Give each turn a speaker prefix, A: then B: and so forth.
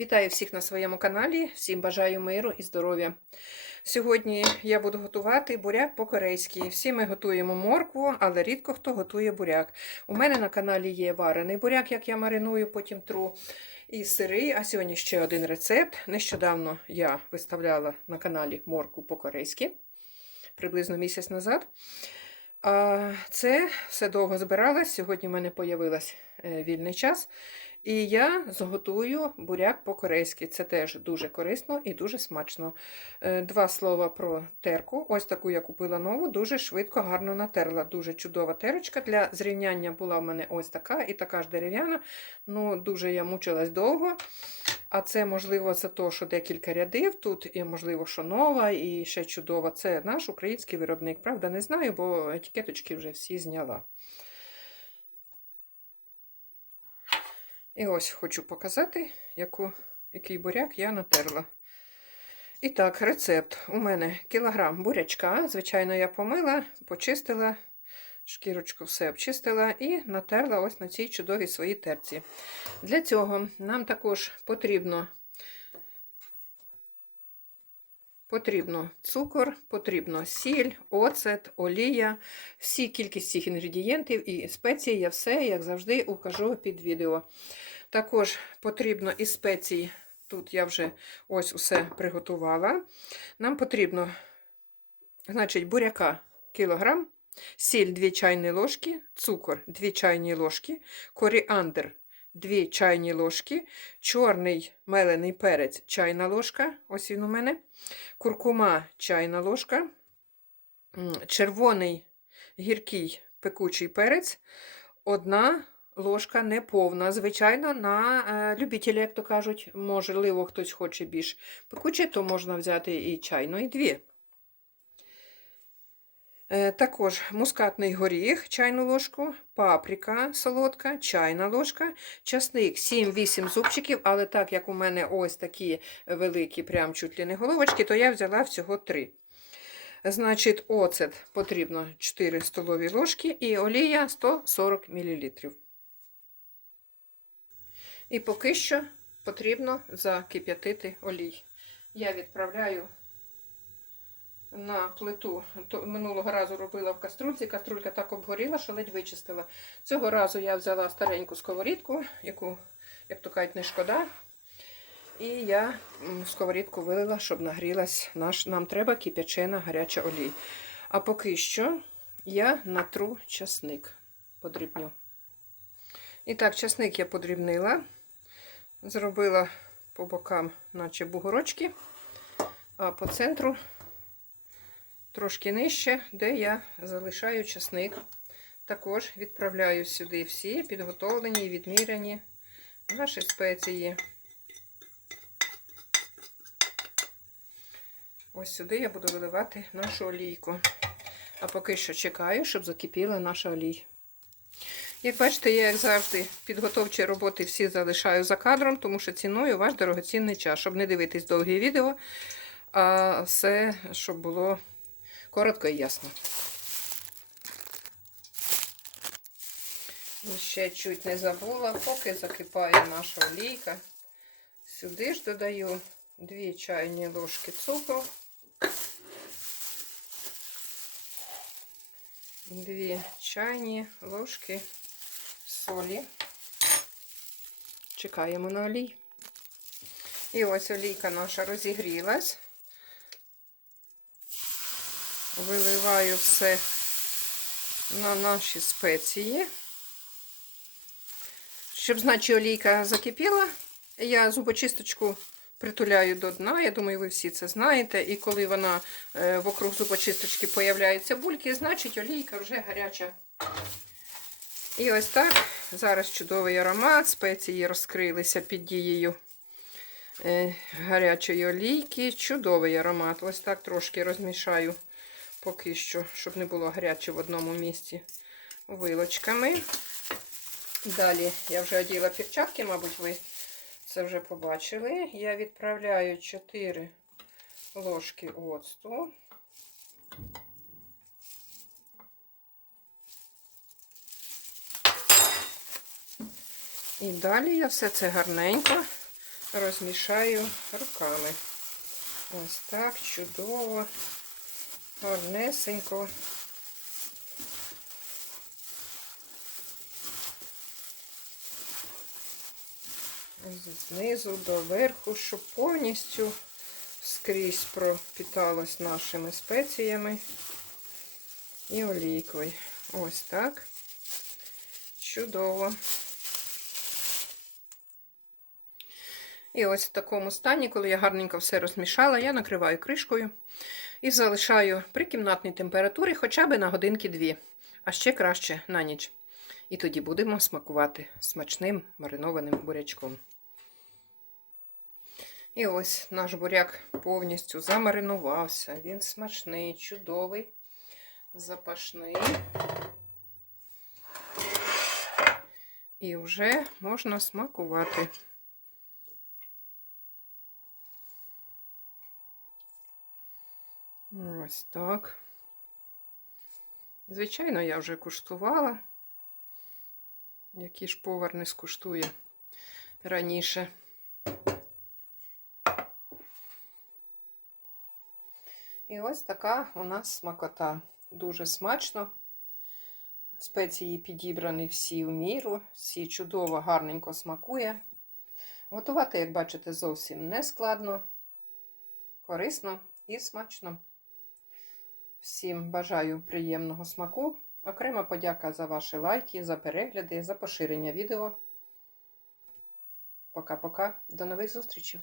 A: Вітаю всіх на своєму каналі, всім бажаю миру і здоров'я. Сьогодні я буду готувати буряк по-корейськи. Всі ми готуємо моркву, але рідко хто готує буряк. У мене на каналі є варений буряк, як я мариную, потім тру, і сирий. А сьогодні ще один рецепт. Нещодавно я виставляла на каналі моркву по-корейськи, приблизно місяць назад. А це все довго збиралось. Сьогодні в мене з'явився вільний час. І я зготую буряк по-корейськи. Це теж дуже корисно і дуже смачно. Е, Два слова про терку. Ось таку я купила нову, дуже швидко, гарно натерла. Дуже чудова терочка. Для зрівняння була в мене ось така і така ж дерев'яна. Ну, Дуже я мучилась довго. А це, можливо, за те, що декілька рядів тут, і, можливо, що нова, і ще чудова. Це наш український виробник. Правда, не знаю, бо етикеточки вже всі зняла. І ось хочу показати, яку, який буряк я натерла. І так, рецепт. У мене кілограм бурячка. Звичайно, я помила, почистила, шкірочку все обчистила і натерла ось на цій чудовій своїй терці. Для цього нам також потрібно Потрібно цукор, потрібно сіль, оцет, олія, всі кількість цих інгредієнтів і спеції я все, як завжди, укажу під відео. Також потрібно із спецій, тут я вже ось усе приготувала. Нам потрібно, значить, буряка кілограм, сіль 2 чайні ложки, цукор 2 чайні ложки, коріандр 2 чайні ложки, чорний мелений перець чайна ложка, ось він у мене, куркума чайна ложка, червоний гіркий пекучий перець, одна ложка неповна. Звичайно, на е, любителя, як то кажуть, можливо, хтось хоче більш пекуче, то можна взяти і чайну, і дві. Е, також мускатний горіх, чайну ложку, паприка солодка, чайна ложка, часник 7-8 зубчиків, але так як у мене ось такі великі, прям чуть ли не головочки, то я взяла всього 3. Значить, оцет потрібно 4 столові ложки і олія 140 мл. І поки що потрібно закип'ятити олій. Я відправляю на плиту. То Минулого разу робила в каструльці. Каструлька так обгоріла, що ледь вичистила. Цього разу я взяла стареньку сковорідку, яку, як то кажуть, не шкода. І я сковорідку вилила, щоб нагрілась наш. Нам треба кип'ячена гаряча олій. А поки що я натру часник подрібню. І так, часник я подрібнила, зробила по бокам, наче бугорочки, а по центру трошки нижче, де я залишаю часник. Також відправляю сюди всі підготовлені і відміряні наші спеції. Ось сюди я буду виливати нашу олійку. А поки що чекаю, щоб закипіла наша олій. Як бачите, я, як завжди, підготовчі роботи всі залишаю за кадром, тому що ціную ваш дорогоцінний час, щоб не дивитись довгі відео, а все, щоб було коротко і ясно. І ще чуть не забула, поки закипає наша олійка. Сюди ж додаю 2 чайні ложки цукру, 2 чайні ложки солі. Чекаємо на олій. І ось олійка наша розігрілась. Виливаю все на наші спеції. Щоб, значить, олійка закипіла, я зубочисточку притуляю до дна. Я думаю, ви всі це знаєте. І коли вона е, вокруг зубочисточки появляються бульки, значить олійка вже гаряча. І ось так. Зараз чудовий аромат, спеції розкрилися під дією е, гарячої олійки. Чудовий аромат. Ось так трошки розмішаю поки що, щоб не було гаряче в одному місці вилочками. Далі я вже оділа перчатки, мабуть, ви це вже побачили. Я відправляю 4 ложки оцту. І далі я все це гарненько розмішаю руками. Ось так, чудово, гарнесенько. Знизу до верху, щоб повністю скрізь пропіталось нашими спеціями і олійкою. Ось так. Чудово. І ось в такому стані, коли я гарненько все розмішала, я накриваю кришкою і залишаю при кімнатній температурі хоча б на годинки дві, а ще краще на ніч. І тоді будемо смакувати смачним маринованим бурячком. І ось наш буряк повністю замаринувався. Він смачний, чудовий, запашний. І вже можна смакувати. Ось так. Звичайно, я вже куштувала. Який ж повар не скуштує раніше. І ось така у нас смакота. Дуже смачно. Спеції підібрані всі в міру, всі чудово, гарненько смакує. Готувати, як бачите, зовсім не складно, корисно і смачно. Всім бажаю приємного смаку. Окрема подяка за ваші лайки, за перегляди, за поширення відео. Пока-пока. До нових зустрічей!